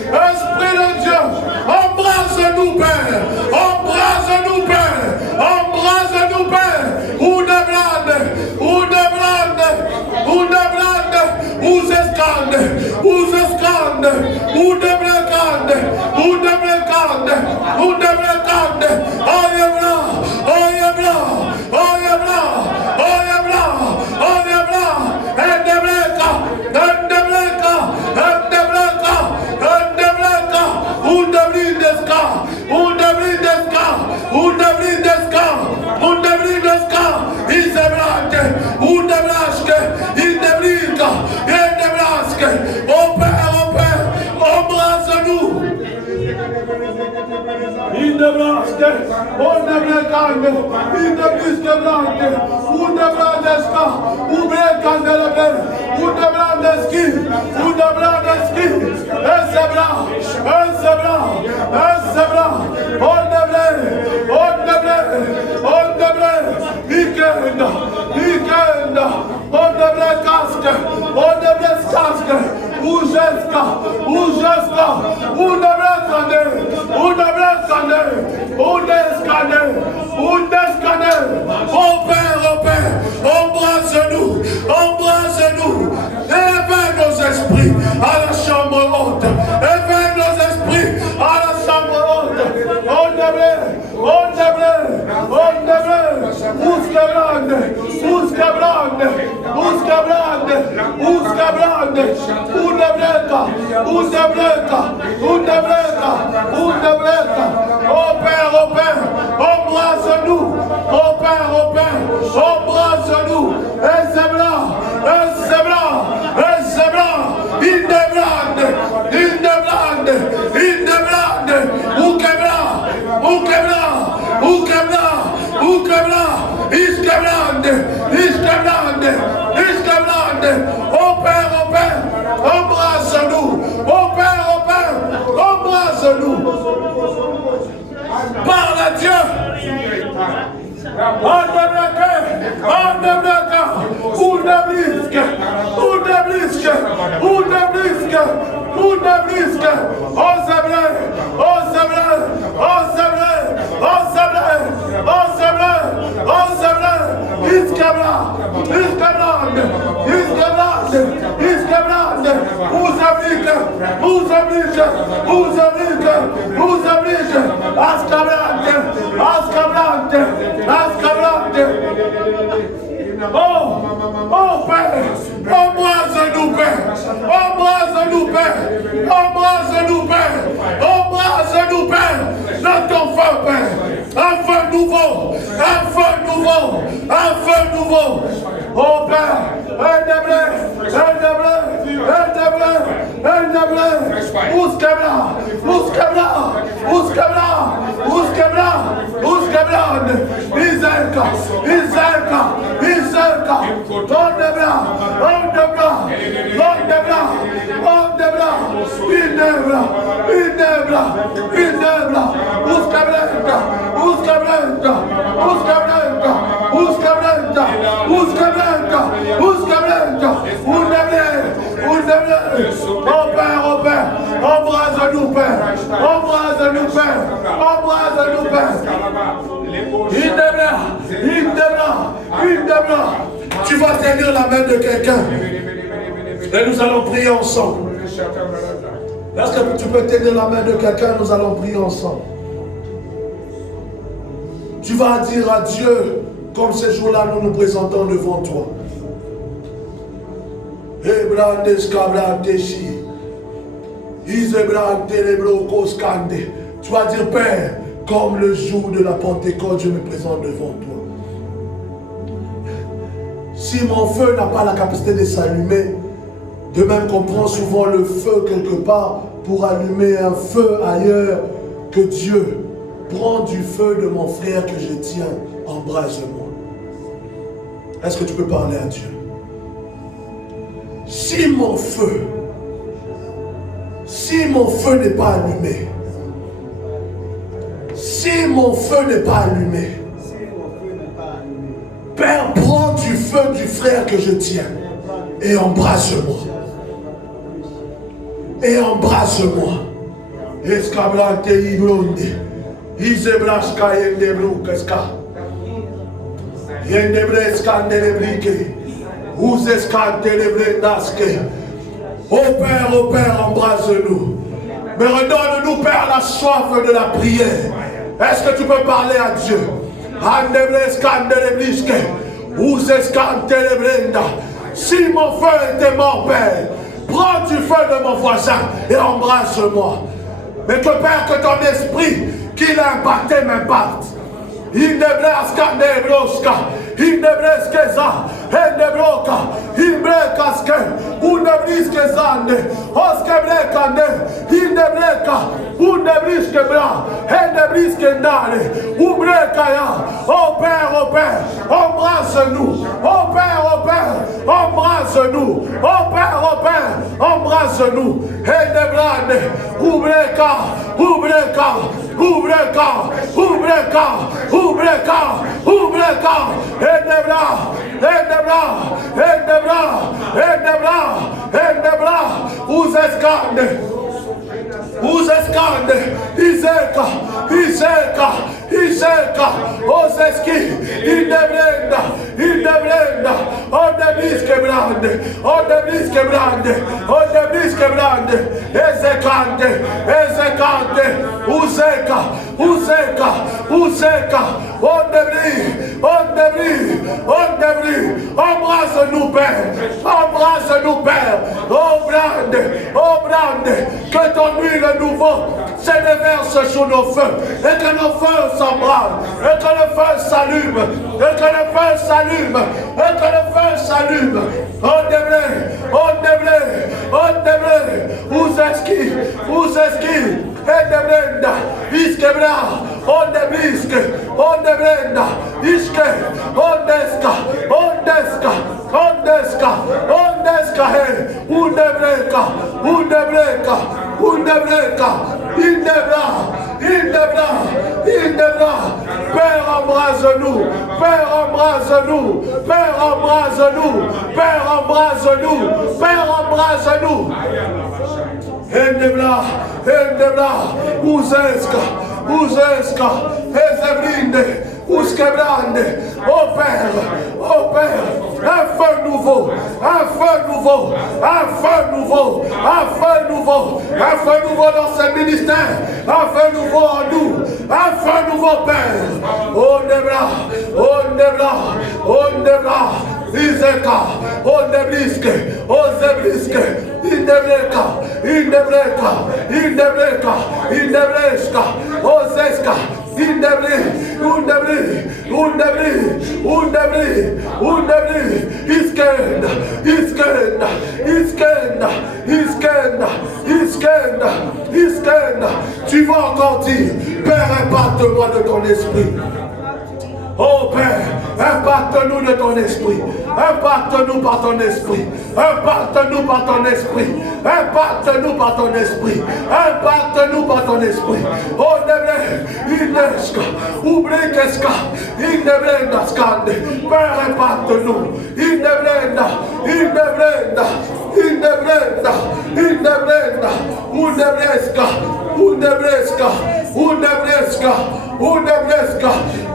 Esprit de Dieu, embrase-nous, Père, embrase-nous, Père, embrase-nous, Père, embrase-nous, embrase-nous, éveille nos esprits à la chambre haute, éveille nos esprits à la chambre haute, oh Père, embrase-nous, oh Père, embrase-nous, et c'est blanc, oh Père, embrase-nous, oh Père, embrase-nous, parle à Dieu. Oh Père, embrase-nous Père, embrase-nous Père, embrase-nous Père, embrase-nous Père, notre feu Père, un feu nouveau, un feu nouveau, un feu nouveau. Oh Père, oh Père, embrase-nous Père, embrase-nous Père, embrase-nous Père. Tu vas tenir la main de quelqu'un et nous allons prier ensemble. Est-ce que tu peux tenir la main de quelqu'un? Nous allons prier ensemble. Tu vas dire à Dieu, comme ces jours-là nous nous présentons devant toi. Tu vas dire, Père, comme le jour de la Pentecôte, je me présente devant toi. Si mon feu n'a pas la capacité de s'allumer, de même qu'on prend souvent le feu quelque part pour allumer un feu ailleurs, que Dieu prend du feu de mon frère que je tiens, embrase-moi. Est-ce que tu peux parler à Dieu? Si mon feu n'est pas allumé, si mon feu n'est pas allumé, Père, prends du feu du frère que je tiens. Et embrasse-moi. Et embrasse-moi. Escablante ibronde. Izebraska yendebrukeska. Yendebreska nelebrike. Ouzeska telebrendaske. Oh Père, embrasse-nous. Mais redonne-nous, Père, la soif de la prière. Est-ce que tu peux parler à Dieu? Si mon feu était mort, Père, prends du feu de mon voisin et embrasse-moi. Mais que Père, que ton esprit qui l'a impacté m'impacte. Endebroka, Imbrecaske, Undebriske Zande, Oskebrekande, Indebreka, Undebriske Bra, Endebriske Ndale, Ubrekaya. Oh Père, embrasse-nous. Oh Père, embrasse-nous. Oh Père, embrasse-nous. Endebrande, Ubreka, Ubreka, Ubreka, Ubreka, Ubreka, Ubreka, Endebra. Endebra, Uzeskande, Iseka, Ozeski, Indebrenda, Ondebliske brande, Ezekante, Uzeka, Ondebri, embrasse-nous, Père, oh Brande, que ton huile nouveau se déverse sur nos feux, et que nos feux s'embrasent, et que le feu s'allume, Uzeski, Endebrenda, Iskebra, Ondebrenda, Iske, Ondeska, Undebreka, Indebra, Père embrase-nous, Endebra, Uzeska, Ezebrinde, Uskebrande, oh Père, un feu nouveau dans ce ministère, un feu nouveau en nous, un feu nouveau Père, Ondebra, Iseka, Ondebliske, Ozebliske, Indebreka, Ozeska, Undebri, Iskenda. Tu vas encore dire, Père, impacte-moi de ton esprit. Oh Père, impacte-nous de ton esprit. Impacte-nous par ton esprit. Oh Ineska, Ubrekeska, Indebrenda Skande. Père, impacte-nous. Indebrenda. Undebreska.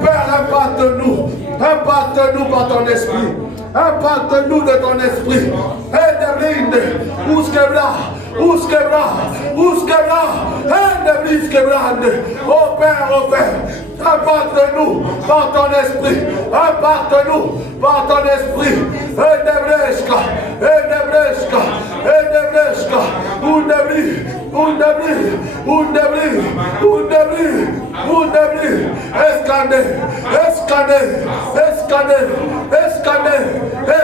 Père, impacte-nous par ton esprit. Impacte-nous de ton esprit. Endebrinde, Uskebra, Endebriske. Oh Père, impacte-nous par ton esprit. Endebreska. Undebri.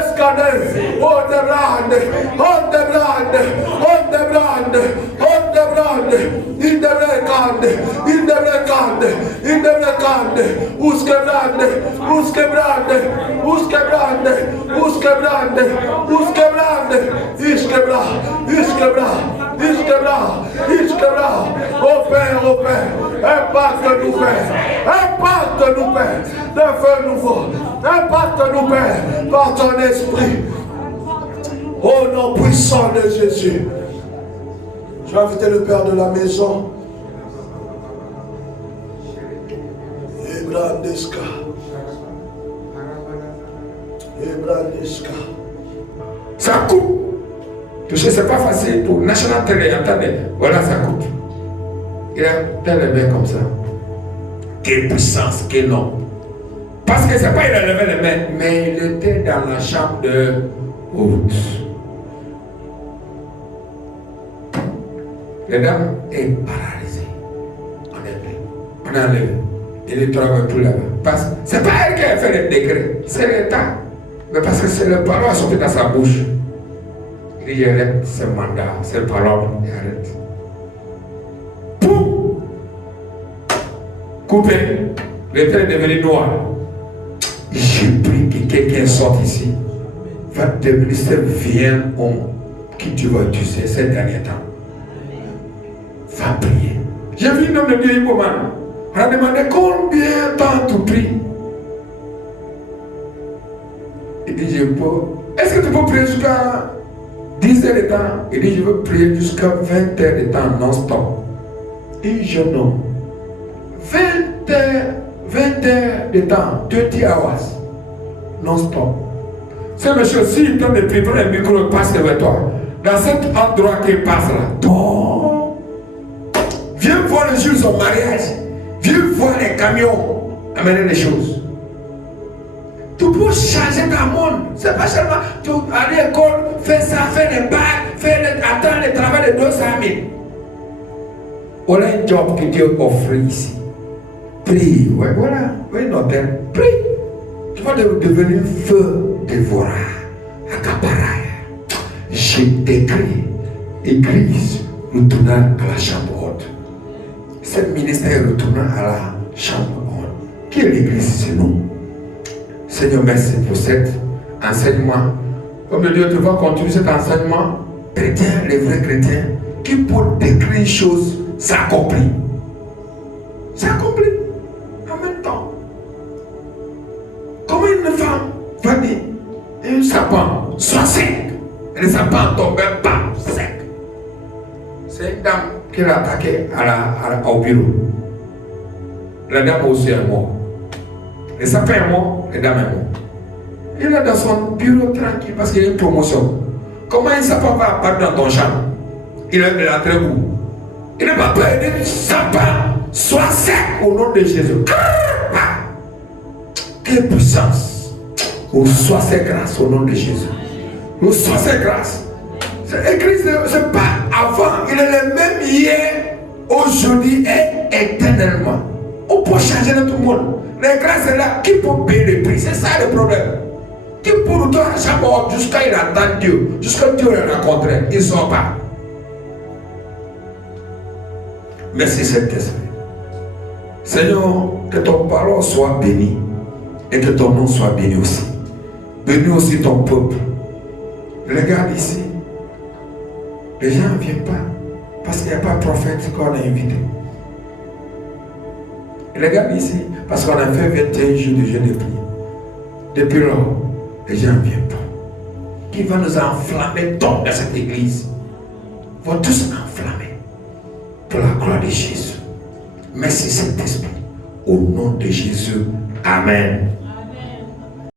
Escane. Ondebrande. Indebrekande. Uskebrande. Iskebra. Oh Père, impacte-nous, Père. De feu nouveau. Impacte-nous, Père, par ton esprit. Au nom puissant de Jésus. Je vais inviter le père de la maison. Ebrandeska. Ebrandeska. Ça coûte. Tu sais, c'est pas facile pour National Télé. Attendez, voilà, ça coûte. Il a tel mains comme ça. Quelle puissance, quel nom. Parce que c'est pas il a levé les mains, mais il était dans la chambre de haute. La dame est paralysée. On a enlevé. Il ne travaille plus là-bas. Parce que c'est pas elle qui a fait le décret, c'est l'État. Mais parce que c'est le parole sorti dans sa bouche. Il dit, arrête ce mandat, c'est le parole, il arrête. Poum! Coupé. Le trait est devenu noir. J'ai pris que quelqu'un sorte ici. Va te ministère, viens homme qui tu vas utiliser ces derniers temps. Va prier. J'ai vu un homme de Dieu, Iboman. On a demandé combien de temps tu pries. Il dit, je peux. Est-ce que tu peux prier jusqu'à 10 heures de temps? Il dit, je veux prier jusqu'à 20 heures de temps non-stop. Et je nomme 20 heures de temps, 20 hours non-stop. Ce monsieur, s'il donne le privé, le micro passe devant toi. Dans cet endroit qu'il passe là, bon, viens voir le jour de son mariage. Viens voir les camions amener les choses. Tu peux changer ta monde. C'est pas seulement tu aller à l'école, faire ça, faire les bacs, attendre le travail de 200 000. Voilà un job que Dieu offre ici. Prie, ouais, voilà, oui, notre prie. Tu vas devenir feu dévoreur, accapareur. Je décris, Église, retournant à la chambre haute. Ce ministère retournant à la chambre haute. Qui est l'Église? C'est nous. Seigneur, merci pour cet enseignement. Comme Dieu te va continuer cet enseignement, chrétiens, les vrais chrétiens, qui pour décrire une chose s'accomplit. S'accomplit en même temps. Comment une femme va dire un sapin soit sec, et le sapin ne tombait pas sec. C'est une dame qui l'a attaqué au bureau. La dame aussi est morte. Le sapin est mort, la dame est morte. Il est dans son bureau tranquille parce qu'il y a une promotion. Comment un sapin va apparaître dans ton champ? Il est très où? Il n'est pas peur de sapin soit sec au nom de Jésus. Quelle puissance! Reçois ces grâces au nom de Jésus. Reçois ces grâces. L'église, ce n'est pas avant, il est le même hier, aujourd'hui et éternellement. On peut changer de tout le monde. Les grâces est là, qui peut payer le prix? C'est ça le problème. Qui peut nous donner à chaque fois jusqu'à il attend Dieu, jusqu'à Dieu le rencontre, ils ne sont pas. Merci Saint-Esprit. Seigneur, que ton parole soit bénie et que ton nom soit béni aussi. Bénis aussi ton peuple. Regarde ici. Les gens ne viennent pas parce qu'il n'y a pas de prophète qu'on a invité. Regarde ici, parce qu'on a fait 21 jours de jeûne et prière. Depuis lors, les gens ne viennent pas. Qui va nous enflammer dans cette église? Ils vont tous enflammer pour la gloire de Jésus. Merci Saint-Esprit. Au nom de Jésus. Amen.